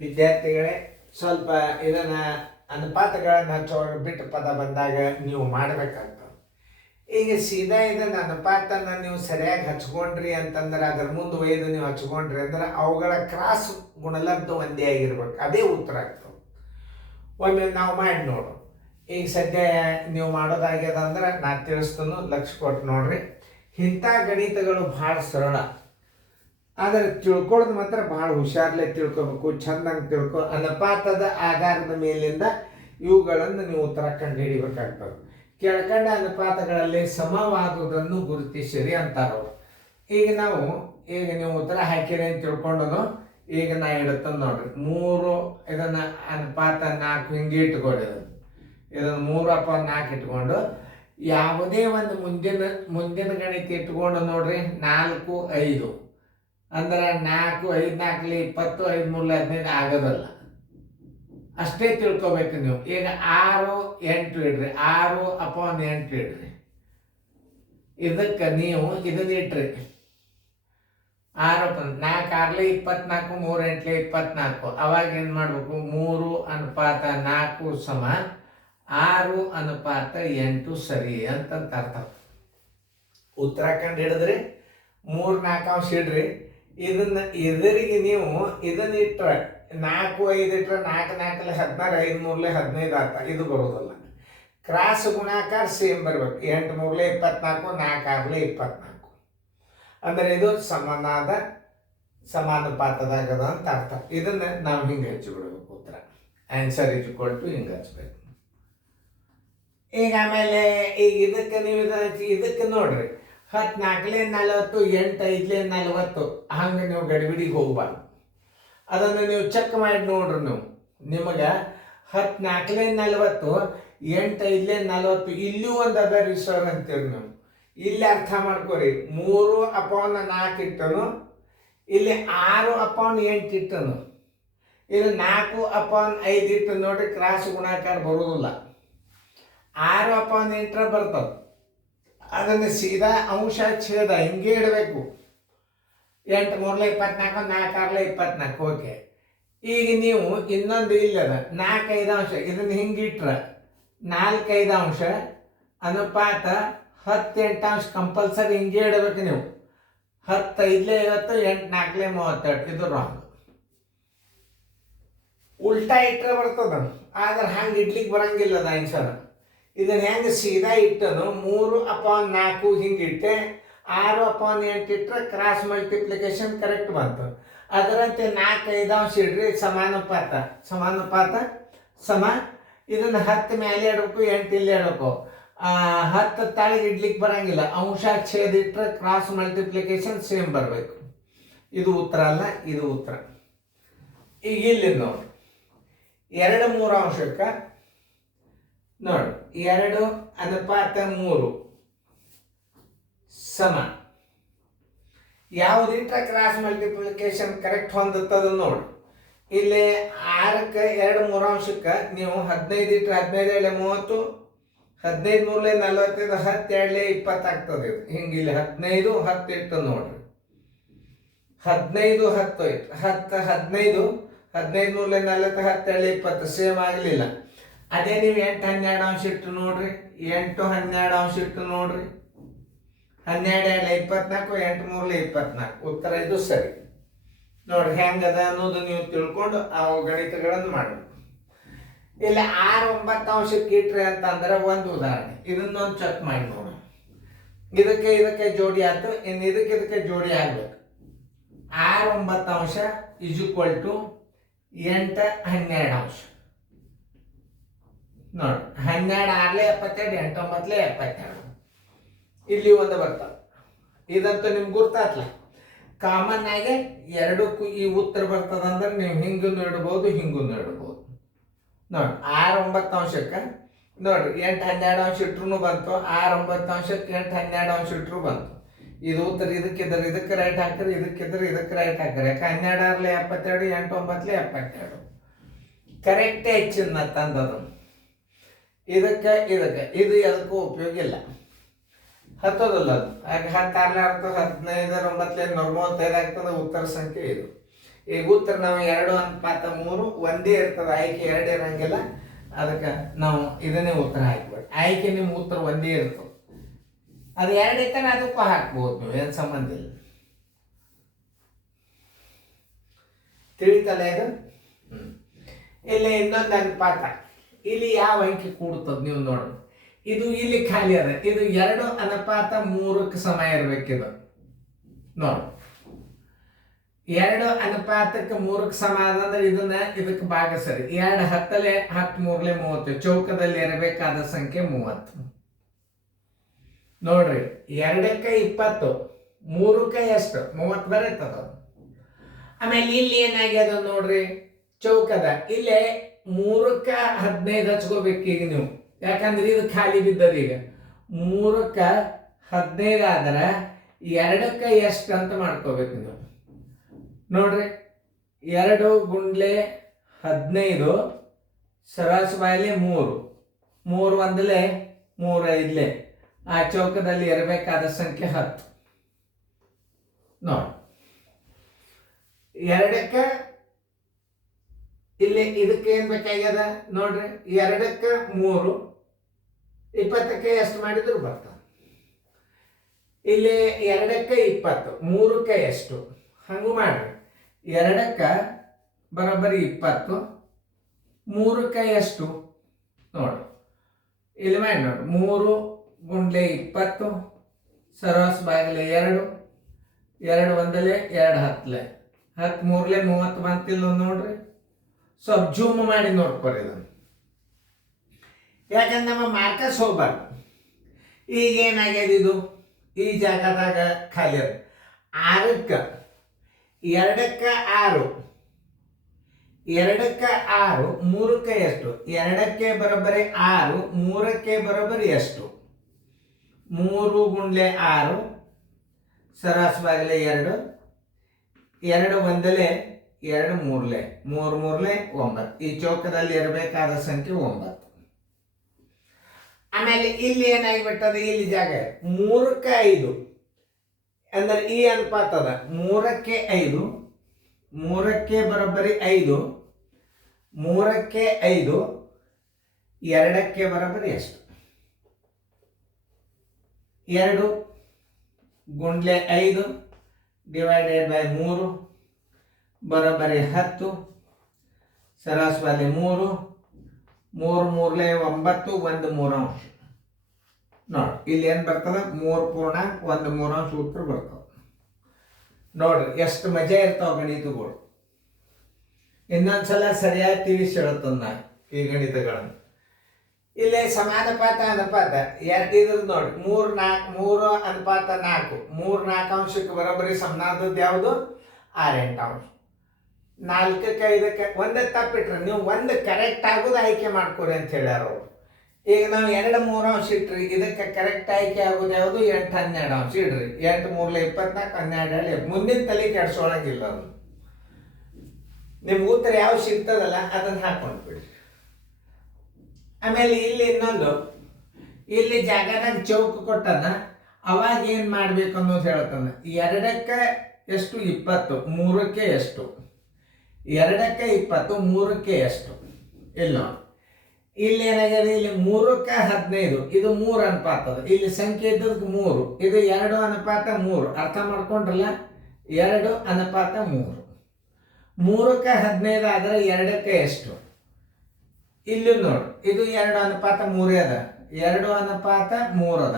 ವಿದ್ಯಾರ್ಥಿಗಳೇ, ಸ್ವಲ್ಪ ಇದನ್ನ ಅನುಪಾತಗಳನ್ನು ಹಚ್ಚುವಾಗ ಬಿಟ್ಟು ಪದ ಬಂದಾಗ ನೀವು ಮಾಡಬೇಕಾಗ್ತದೆ. ಈಗ ಸೀದಾ ಇದನ್ನ ಅನುಪಾತನ ನೀವು ಸರಿಯಾಗಿ ಹಚ್ಕೊಂಡ್ರಿ ಅಂತಂದ್ರೆ ಅದ್ರ ಮುಂದೆ ಒಯ್ದು ನೀವು ಹಚ್ಕೊಂಡ್ರಿ ಅಂದ್ರೆ ಅವುಗಳ ಕ್ರಾಸ್ ಗುಣಲಬ್ಧ ಒಂದೇ ಆಗಿರ್ಬೇಕು, ಅದೇ ಉತ್ತರ ಆಗ್ತದೆ. ಒಮ್ಮೆ ನಾವು ಮಾಡಿ ನೋಡು. ಈಗ ಸದ್ಯ ನೀವು ಮಾಡೋದಾಗ್ಯದ ಅಂದ್ರೆ ನಾ ತಿಳಿಸ್ತಾನು, ಲಕ್ಷ್ಯ ಕೊಟ್ಟು ನೋಡ್ರಿ. ಇಂಥ ಗಣಿತಗಳು ಭಾಳ ಸರಳ, ಆದರೆ ತಿಳ್ಕೊಳ್ಳೋದು ಮಾತ್ರ ಭಾಳ ಹುಷಾರ್ಲೆ ತಿಳ್ಕೊಬೇಕು, ಚಂದಂಗೆ ತಿಳ್ಕೊ. ಅನುಪಾತದ ಆಧಾರದ ಮೇಲಿಂದ ಇವುಗಳನ್ನು ನೀವು ಉತ್ತರ ಕಂಡು ಹಿಡಿಬೇಕಾಗ್ತದೆ. ಕೆಳಕಂಡ ಅನುಪಾತಗಳಲ್ಲಿ ಸಮವಾದುದನ್ನು ಗುರುತಿಸಿರಿ ಅಂತಾರವ್ರು. ಈಗ ನೀವು ಉತ್ತರ ಹಾಕಿರಿ ಅಂತ ತಿಳ್ಕೊಂಡನು. ಈಗ ನಾ ಇಡುತ್ತಂದು ನೋಡ್ರಿ, 3 ಇದನ್ನು ಅನುಪಾತ 4 ಹಿಂಗೆ ಇಟ್ಕೊಡಿ. ಇದನ್ನು 3/4 ಇಟ್ಕೊಂಡು ಯಾವುದೇ ಒಂದು ಮುಂದಿನ ಗಣಿತ ಇಟ್ಕೊಂಡು ನೋಡ್ರಿ, 4, 5 ಅಂದ್ರೆ 4, 5, 4 20, 5, 3, 15 ಆಗೋದಲ್ಲ. ಅಷ್ಟೇ ತಿಳ್ಕೊಬೇಕು ನೀವು. ಈಗ 6, 8 ಇಡ್ರಿ, 6/8 ಇಡ್ರಿ. ಇದಕ್ಕೆ ನೀವು ಇದನ್ನ ಇಟ್ರಿ 6, 4, 6, 24, 3, 8, 24. ಅವಾಗ ಏನು ಮಾಡಬೇಕು? 3/4 ಸಮ 6/8 ಸರಿ ಅಂತ ಅರ್ಥ. ಉತ್ತರ ಕಂಡು ಹಿಡಿದ್ರಿ 3, 4 ಅಂಶ ಇಡ್ರಿ. ಇದರಿಗೆ ನೀವು ಇದನ್ನ ಇಟ್ರೆ 4, 5 ಇಟ್ರೆ 4, 4 16, 5, 3 15 ಆತ. ಇದು ಬರೋದಲ್ಲ. ಕ್ರಾಸ್ ಗುಣಾಕಾರ ಸೇಮ್ ಬರ್ಬೇಕು. 8, 3 24, 4, 6 24. ಅಂದ್ರೆ ಇದು ಸಮಾನುಪಾತದಾಗದ ಅಂತ ಅರ್ಥ. ಇದನ್ನ ನಾವು ಹಿಂಗೆ ಹಚ್ಚಿಬಿಡ್ಬೇಕು. ಉತ್ತರ ಆನ್ಸರ್ ಹಿಂಗೆ ಹಚ್ಬೇಕು. ಈಗ ಆಮೇಲೆ ಈಗ ಇದಕ್ಕೆ ನೀವು ಇದಕ್ಕೆ ನೋಡ್ರಿ, 10, 4, 40, 8, 5, 40 ಹಂಗೆ ನೀವು ಗಡಿಬಿಡಿಗೆ ಹೋಗ್ಬಾರ್ದು. ಅದನ್ನು ನೀವು ಚೆಕ್ ಮಾಡಿ ನೋಡ್ರಿ. ನಿಮಗೆ 10, 4, 40, 8, 5, 40 ಇಲ್ಲೂ ಒಂದು ಅದ ರಿಸರ್ವ್ ಅಂತೀರಿ ನೀವು. ಇಲ್ಲಿ ಅರ್ಥ ಮಾಡ್ಕೊರಿ, 3/4 ಇಟ್ಟನು, ಇಲ್ಲಿ 6/8 ಇಟ್ಟನು, ಇದು 4/5 ಇಟ್ಟು ನೋಡ್ರಿ. ಕ್ರಾಸ್ ಗುಣಾಕಾರ ಬರೋದಿಲ್ಲ. 6/8 ಬರ್ತದೆ. ಅದನ್ನು ಸೀದಾ ಅಂಶ ಛೇದ ಹಿಂಗೆ ಇಡಬೇಕು. 8, 3 24, 4, 6 24. ಓಕೆ. ಈಗ ನೀವು ಇನ್ನೊಂದು ಇಲ್ಲದ 4, 5 ಅಂಶ ಇದನ್ನು ಹಿಂಗಿಟ್ರೆ 4, 5 ಅಂಶ ಅನುಪಾತ 10, 8 ಅಂಶ ಕಂಪಲ್ಸರಿ ಹಿಂಗೆ ಇಡಬೇಕು ನೀವು. 10, 5, 50, 8, 4, 32. ಇದು ರಾಂಗ್. ಉಲ್ಟಾ ಇಟ್ಟರೆ ಬರ್ತದ, ಆದ್ರೆ ಹಂಗೆ ಇಡ್ಲಿಕ್ಕೆ ಬರಂಗಿಲ್ಲ ಅದು ಆನ್ಸರ್. ಇದನ್ನು ಹೆಂಗೆ ಸೀದಾ ಇಟ್ಟನು, 3/4 ಹಿಂಗಿಟ್ಟೆ, 6/8 ಇಟ್ಟರೆ ಕ್ರಾಸ್ ಮಲ್ಟಿಪ್ಲಿಕೇಶನ್ ಕರೆಕ್ಟ್ ಬಂತು. ಅದರಂತೆ 4, 5 ಅಂಶ ಇಡ್ರಿ. ಸಮಾನುಪಾತ ಸಮ ಇದನ್ನು 10 ಮೇಲೆ ಇಡಬೇಕು, 8 ಇಲ್ಲಿ ಇಡಬೇಕು. 10 ತಾಳಿಗೆ ಇಡ್ಲಿಕ್ಕೆ ಬರಂಗಿಲ್ಲ. ಅಂಶ ಛೇದ ಇಟ್ಟರೆ ಕ್ರಾಸ್ ಮಲ್ಟಿಪ್ಲಿಕೇಶನ್ ಸೇಮ್ ಬರಬೇಕು. ಇದು ಉತ್ತರ ಅಲ್ಲ, ಇದು ಉತ್ತರ. ಈಗ ಇಲ್ಲಿ ನೋಡಿ, 2, 3 ಅಂಶಕ್ಕೆ ನೋಡಿ, 2/3 ಸಮ ಯಾವುದಿಟ್ರೆ ಕ್ರಾಸ್ ಮಲ್ಟಿಪ್ಲಿಕೇಶನ್ ಕರೆಕ್ಟ್ ಹೊಂದುತ್ತದ ನೋಡಿ. ಇಲ್ಲಿ 6ಕ್ಕೆ 2, 3 ಅಂಶಕ್ಕೆ ನೀವು 15 ಇಟ್ಟರೆ 15 30, 15 3 45, 10 2 20 ಆಗ್ತದೆ. ಇದು ಹಿಂಗೆ ಇಲ್ಲಿ 15 10 ಇಟ್ಟು ನೋಡ್ರಿ. 15 10 ಇಟ್ಟು 10 15 15 3 40, 10 2 20 ಸೇಮ್ ಆಗಲಿಲ್ಲ. ಅದೇ ನೀವು 8, 12 ಅಂಶ ಇಟ್ಟು ನೋಡ್ರಿ. 8, 12 ಅಂಶ ಇಟ್ಟು ನೋಡ್ರಿ. 12 2 24, 8 3 24. ಉತ್ತರ ಇದು ಸರಿ. ನೋಡ್ರಿ ಹೆಂಗದ ಅನ್ನೋದು ನೀವು ತಿಳ್ಕೊಂಡು ಆ ಗಣಿತಗಳನ್ನು ಮಾಡಬೇಕು. ಇಲ್ಲ 6, 9 ಅಂಶಕ್ಕೆ ಇಟ್ರಿ ಅಂತಂದ್ರೆ ಒಂದು ಉದಾಹರಣೆ, ಇದನ್ನೊಂದು ಚೆಕ್ ಮಾಡಿ ನೋಡು. ಇದಕ್ಕೆ ಜೋಡಿ ಆಯ್ತು, ಇನ್ನು ಇದಕ್ಕೆ ಜೋಡಿ ಆಗ್ಬೇಕು. 6, 9 ಅಂಶ = 8, 12 ಅಂಶ. ನೋಡಿ, 12 6 72, 8 9 72. ಇಲ್ಲಿ ಒಂದು ಬರ್ತದೆ. ಇದಂತೂ ನಿಮ್ಗೆ ಗುರ್ತಾತ್ಲ. ಕಾಮನ್ ಆಗಿ ಎರಡಕ್ಕೂ ಈ ಉತ್ತರ ಬರ್ತದ ಅಂದ್ರೆ ನೀವು ಹಿಂಗೂ ಇಡ್ಬೋದು, ಹಿಂಗೂ ಇಡ್ಬೋದು. ನೋಡಿ 6, 9 ಅಂಶಕ್ಕೆ ನೋಡ್ರಿ 8, 12 ಅಂಶ ಇಟ್ರು ಬಂತು. 6, 9 ಅಂಶಕ್ಕೆ 8, 12 ಅಂಶ ಇಟ್ರು ಬಂತು. ಇದು ಉತ್ತರ. ಇದಕ್ಕೆ ರೈಟ್ ಹಾಕ್ರಿ, ಇದಕ್ಕೆ ರೈಟ್ ಹಾಕ್ರಿ. ಯಾಕೆ 12 6 72, 8 9 72 ಕರೆಕ್ಟೇ ಹೆಚ್ಚಿನ ತಂದದು. ಇದಕ್ಕೆ ಇದು ಎದಕ್ಕೂ ಉಪಯೋಗ ಇಲ್ಲ, ಹತ್ತೋದಲ್ಲ ಅದು. ಹಾಗೆ 10 6 15 9 35 ಆಗ್ತದೆ. ಉತ್ತರ ಸಂಖ್ಯೆ ಇದು. ಈಗ ಉತ್ತರ ನಾವು 2:3 ಒಂದೇ ಇರ್ತದೆ, ಆಯ್ಕೆ 2 ಇರಂಗಿಲ್ಲ. ಅದಕ್ಕೆ ನಾವು ಇದನ್ನೇ ಉತ್ತರ ಹಾಕ್ಬೇಕು. ಆಯ್ಕೆ ನಿಮ್ಮ ಉತ್ತರ ಒಂದೇ ಇರ್ತದೆ, ಅದು 2 ಇರ್ತಾನೆ ಅದಕ್ಕೂ ಹಾಕ್ಬೋದು ನೀವು, ಏನು ಸಂಬಂಧ ಇಲ್ಲ. ತಿಳಿತಲ್ಲ ಇದು? ಇಲ್ಲಿ ಇನ್ನೊಂದು ಅನುಪಾತ, ಇಲ್ಲಿ ಯಾವ ಅಂಕಿ ಕೂಡ್ತದ ನೀವು ನೋಡ್ರಿ. ಇದು ಇಲ್ಲಿ ಖಾಲಿ ಅದ, ಇದು 2:3 ಸಮ ಇರ್ಬೇಕಿದು ನೋಡಿ. 2:3 ಸಮ ಅದಂದ್ರೆ ಇದಕ್ಕೆ ಭಾಗಿಸರಿ. 2 10 10 3 ಚೌಕದಲ್ಲಿ ಇರಬೇಕಾದ ಸಂಖ್ಯೆ 30 ನೋಡ್ರಿ. 2ಕ್ಕೆ 20, 3ಕ್ಕೆ ಎಷ್ಟು 30 ಬರೀತದ. ಆಮೇಲೆ ಇಲ್ಲಿ ಏನಾಗ್ಯದ ನೋಡ್ರಿ, ಚೌಕದ ಇಲ್ಲೇ 3ಕ್ಕೆ 15 ಹಚ್ಕೋಬೇಕು ಈಗ ನೀವು, ಯಾಕಂದ್ರೆ ಇದು ಖಾಲಿ ಬಿದ್ದದ. ಈಗ 3ಕ್ಕೆ 15 ಆದ್ರೆ 2ಕ್ಕೆ ಎಷ್ಟು ಅಂತ ಮಾಡ್ಕೋಬೇಕು ನೀವು ನೋಡ್ರಿ. 2 ಗುಂಡ್ಲೆ 15 ಸರಾಸರಿ ಬಾಯಲ್ಲಿ 3 3 1 3 5 ಆ ಚೌಕದಲ್ಲಿ ಇರಬೇಕಾದ ಸಂಖ್ಯೆ 10 ನೋಡಿ. 2ಕ್ಕೆ ಇಲ್ಲಿ ಇದಕ್ಕೆ ಏನ್ ಬೇಕಾಗ್ಯದ ನೋಡ್ರಿ, 2ಕ್ಕೆ 3 20ಕ್ಕೆ ಎಷ್ಟು ಮಾಡಿದ್ರು ಬರ್ತದೆ. ಇಲ್ಲಿ 2ಕ್ಕೆ 20 3ಕ್ಕೆ ಎಷ್ಟು ಹಂಗೂ ಮಾಡ್ರಿ. 2ಕ್ಕೆ ಬರೋಬ್ಬರಿ 20, 3ಕ್ಕೆ ಎಷ್ಟು ನೋಡ್ರಿ, ಇಲ್ಲಿ ಮಾಡಿ ನೋಡ್ರಿ. 3 ಗುಂಡ್ಲೆ 20 ಸರಾಸರಿ ಬಾಗಿಲೆ 2 2 1 2 10 10 3 30 ಬಂತಿಲ್ಲ ನೋಡ್ರಿ. ಸ್ವಲ್ಪ ಜೂಮ್ ಮಾಡಿ ನೋಡ್ಕೊರಿ ಇದನ್ನು, ಯಾಕಂದ್ರೆ ನಮ್ಮ ಮಾರ್ಕಸ್ ಹೋಗ್ಬಾರ್ದು. ಈಗ ಏನಾಗ್ಯದ, ಇದು ಈ ಜಾಗದಾಗ ಖಾಲಿ ಅದ. 6ಕ್ಕೆ 2ಕ್ಕೆ 6 2ಕ್ಕೆ 6 3ಕ್ಕೆ ಎಷ್ಟು, 2ಕ್ಕೆ ಬರೋಬ್ಬರಿ 6 3ಕ್ಕೆ ಬರೋಬ್ಬರಿ ಎಷ್ಟು, 3 ಗುಂಡ್ಲೆ 6 ಸರಾಸರಿ ಬಾಗಿಲೆ 2 2 1 2 3 3 9 ಈ ಚೌಕದಲ್ಲಿ ಇರಬೇಕಾದ ಸಂಖ್ಯೆ 9. ಆಮೇಲೆ ಇಲ್ಲಿ ಏನಾಗಿಬಿಟ್ಟದ, ಇಲ್ಲಿ ಜಾಗ 3ಕ್ಕೆ 5 ಅಂದ್ರೆ ಈ ಅನುಪಾತ ಅದ. 3ಕ್ಕೆ 5 3ಕ್ಕೆ ಬರೋಬ್ಬರಿ 5 3ಕ್ಕೆ 5 2ಕ್ಕೆ ಬರೋಬ್ಬರಿ ಎಷ್ಟು, 2 ಗುಂಡ್ಲೆ 5 ಡಿವೈಡೆಡ್ ಬೈ 3 ಬರೋಬ್ಬರಿ 10 ಸರಾಸರಿ ಬಾಗಿಲೆ 3 3 3 9 1 3 ನೋಡಿ. ಇಲ್ಲಿ ಏನು ಬರ್ತದ, 3 ಪೂರ್ಣಾಂಕ 1 3 ಸೂತ್ರ ಬರ್ತದೆ ನೋಡ್ರಿ. ಎಷ್ಟು ಮಜಾ ಇರ್ತಾವ ಗಣಿತಗಳು. ಇನ್ನೊಂದ್ಸಲ ಸರಿಯಾಗಿ ತಿಳಿಸಿ ಹೇಳ್ತದ ನಾ ಈ ಗಣಿತಗಳನ್ನು. ಇಲ್ಲಿ ಸಮಾನುಪಾತ ಅನುಪಾತ ಇದ್ರ ನೋಡಿ, 3 4 3 ಅನುಪಾತ 4 3 4 ಅಂಶಕ್ಕೆ ಬರೋಬ್ಬರಿ ಸಮನಾದದ್ದು ಯಾವುದು, 6 8 ಅಂಶ. 4ಕ್ಕೆ 5ಕ್ಕೆ ಒಂದೇ ತಪ್ಪಿಟ್ರೆ ನೀವು ಒಂದು ಕರೆಕ್ಟ್ ಆಗೋದು ಆಯ್ಕೆ ಮಾಡ್ಕೊರಿ ಅಂತ ಹೇಳ್ಯಾರ ಅವರು. ಈಗ ನಾವು 2 3 ಅಂಶ ಇಟ್ರಿ, ಇದಕ್ಕೆ ಕರೆಕ್ಟ್ ಆಯ್ಕೆ ಆಗೋದು ಯಾವುದು, 8 12 ಅಂಶ ಇಡ್ರಿ. 8 3 24 12 ಮುಂದಿನ ತಲೆ ಕೆಡ್ಸೋಳಂಗಿಲ್ಲ. ಅದು ನಿಮ್ಗೆ ಉತ್ತರ ಯಾವ ಸಿಗ್ತದಲ್ಲ ಅದನ್ನ ಹಾಕೊಂಡ್ಬಿಡ್ರಿ. ಆಮೇಲೆ ಇಲ್ಲಿ ಇನ್ನೊಂದು, ಇಲ್ಲಿ ಜಾಗದಾಗ ಚೌಕ ಕೊಟ್ಟನ, ಅವಾಗ ಏನ್ ಮಾಡ್ಬೇಕು ಅನ್ನೋದು ಹೇಳ್ತಾನ. 2ಕ್ಕೆ ಎಷ್ಟು 20 3ಕ್ಕೆ ಎಷ್ಟು, 2ಕ್ಕೆ 20 3ಕ್ಕೆ ಎಷ್ಟು. ಇಲ್ಲ ಇಲ್ಲಿ ಏನಾಗ್ಯದ, ಇಲ್ಲಿ 3ಕ್ಕೆ 15 ಇದು 3 ಅನುಪಾತ ಅದ. ಇಲ್ಲಿ ಸಂಖ್ಯೆ ಇದ್ದದಕ್ಕೆ 3, ಇದು 2:3 ಅರ್ಥ ಮಾಡ್ಕೊಂಡ್ರಲ್ಲ. 2:3 3ಕ್ಕೆ 15 ಆದ್ರೆ 2ಕ್ಕೆ ಎಷ್ಟು, ಇಲ್ಲಿ ನೋಡಿ ಇದು 2:3 ಅದ, 2:3 ಅದ.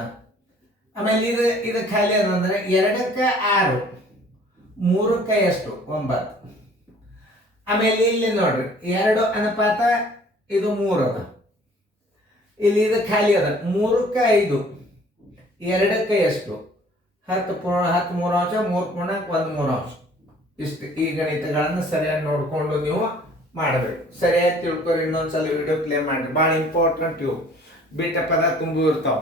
ಆಮೇಲೆ ಇದು ಖಾಲಿ ಅದ ಅಂದ್ರೆ 2ಕ್ಕೆ 6 3ಕ್ಕೆ ಎಷ್ಟು 9. ಆಮೇಲೆ ಇಲ್ಲಿ ನೋಡ್ರಿ 2 ಇದು 3 ಅದ, ಇಲ್ಲಿ ಇದು ಖಾಲಿ ಅದ. 3ಕ್ಕೆ 5 2ಕ್ಕೆ ಎಷ್ಟು 10 3 ಅಂಶ 3 ಪೂರ್ಣಾಂಕ 1 3 ಅಂಶ. ಇಷ್ಟು ಈ ಗಣಿತಗಳನ್ನು ಸರಿಯಾಗಿ ನೋಡ್ಕೊಂಡು ನೀವು ಮಾಡಬೇಕು. ಸರಿಯಾಗಿ ತಿಳ್ಕೊರಿ. ಇನ್ನೊಂದ್ಸಲ ವಿಡಿಯೋ ಪ್ಲೇ ಮಾಡಿ, ಭಾಳ ಇಂಪಾರ್ಟೆಂಟ್ ಇವು. ಬಿಟ್ಟ ಪದ ತುಂಬು ಇರ್ತಾವ.